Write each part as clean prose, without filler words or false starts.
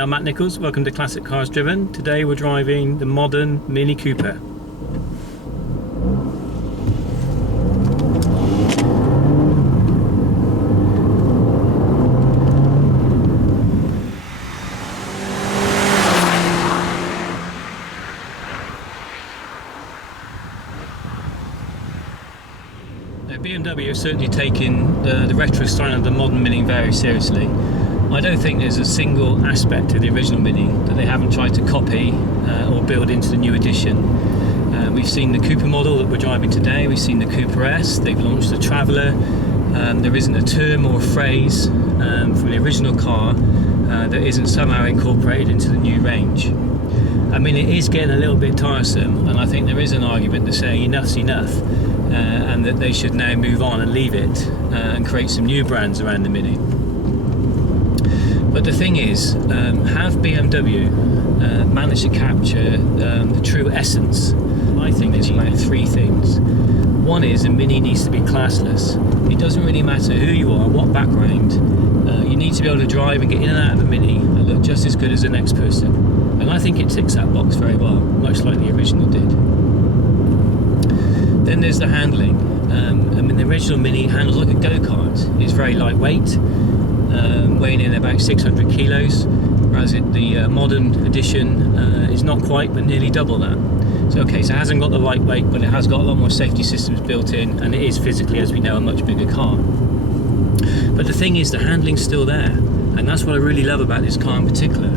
Hi, I'm Matt Nichols. Welcome to Classic Cars Driven. Today we're driving the modern Mini Cooper. BMW have certainly taken the retro style of the modern Mini very seriously. I don't think there's a single aspect of the original Mini that they haven't tried to copy or build into the new edition. We've seen the Cooper model that we're driving today, we've seen the Cooper S, they've launched the Traveller. There isn't a term or a phrase from the original car that isn't somehow incorporated into the new range. I mean, it is getting a little bit tiresome, and I think there is an argument to say enough's enough, and that they should now move on and leave it and create some new brands around the Mini. But the thing is, have BMW managed to capture the true essence? I think there's about three things. One is, a Mini needs to be classless. It doesn't really matter who you are, what background, you need to be able to drive and get in and out of a Mini and look just as good as the next person. And I think it ticks that box very well, much like the original did. Then there's the handling. I mean, the original Mini handles like a go-kart. It's very lightweight, weighing in about 600 kilos, whereas the modern edition is not quite, but nearly double that. So okay, so it hasn't got the lightweight, but it has got a lot more safety systems built in, and it is physically, as we know, a much bigger car. But the thing is, the handling's still there, and that's what I really love about this car in particular.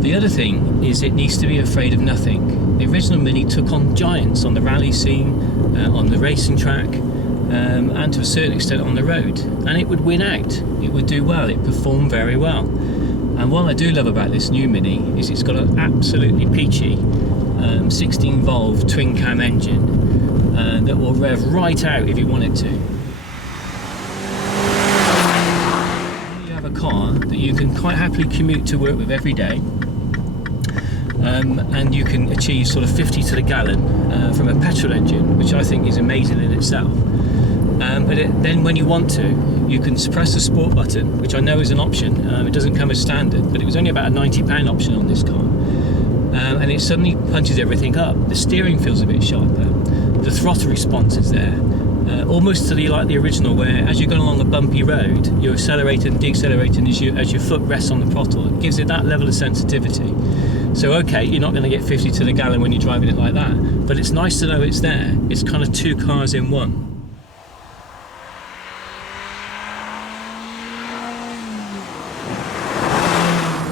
The other thing is, it needs to be afraid of nothing. The original Mini took on giants on the rally scene, on the racing track, and to a certain extent on the road, and it would win out. It would do well. It performed very well. And what I do love about this new Mini is it's got an absolutely peachy 16 valve twin cam engine that will rev right out if you want it to. You have a car that you can quite happily commute to work with every day, and you can achieve sort of 50 to the gallon from a petrol engine, which I think is amazing in itself. Then when you want to, you can press the sport button, which I know is an option. It doesn't come as standard, but it was only about a £90 option on this car. And it suddenly punches everything up. The steering feels a bit sharper. The throttle response is there. Almost to like the original, where as you go along a bumpy road, you're accelerating and decelerating as your foot rests on the throttle. It gives it that level of sensitivity. So okay, you're not going to get 50 to the gallon when you're driving it like that, but it's nice to know it's there. It's kind of two cars in one.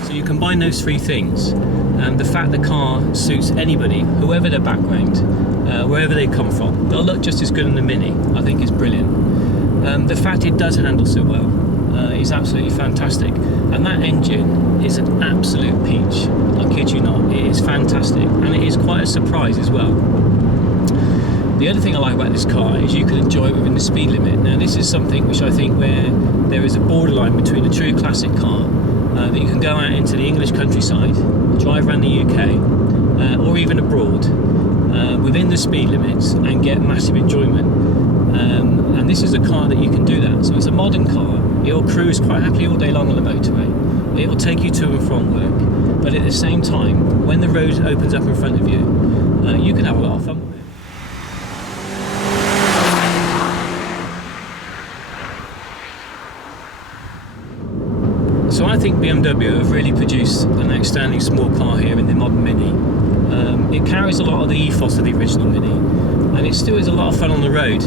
So you combine those three things, and the fact the car suits anybody, whoever their background, wherever they come from, they'll look just as good in the Mini, I think is brilliant. The fact it does handle so well is absolutely fantastic, and that engine is an absolute peach. I kid you not, it is fantastic, and it is quite a surprise as well. The other thing I like about this car is you can enjoy it within the speed limit. Now this is something which I think where there is a borderline between a true classic car, that you can go out into the English countryside, drive around the UK, or even abroad, within the speed limits and get massive enjoyment. And this is a car that you can do that. So it's a modern car. It'll cruise quite happily all day long on the motorway. It will take you to and from work, but at the same time, when the road opens up in front of you, you can have a lot of fun with it. So I think BMW have really produced an outstanding small car here in the modern Mini. It carries a lot of the ethos of the original Mini, and it still is a lot of fun on the road,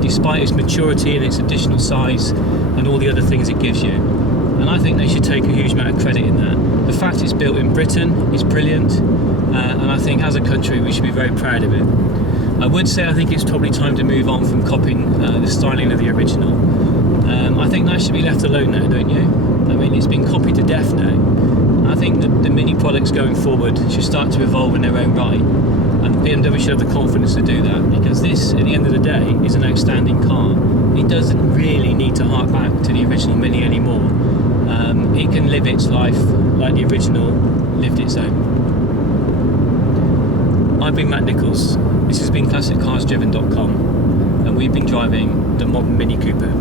despite its maturity and its additional size and all the other things it gives you. And I think they should take a huge amount of credit in that. The fact it's built in Britain is brilliant, and I think as a country we should be very proud of it. I would say I think it's probably time to move on from copying the styling of the original. I think that should be left alone now, don't you? I mean, it's been copied to death now. I think the Mini products going forward should start to evolve in their own right, and BMW should have the confidence to do that, because this, at the end of the day, is an outstanding car. It doesn't really need to hark back to the original Mini anymore. It can live its life like the original lived its own. I've been Matt Nichols. This has been ClassicCarsDriven.com, and we've been driving the modern Mini Cooper.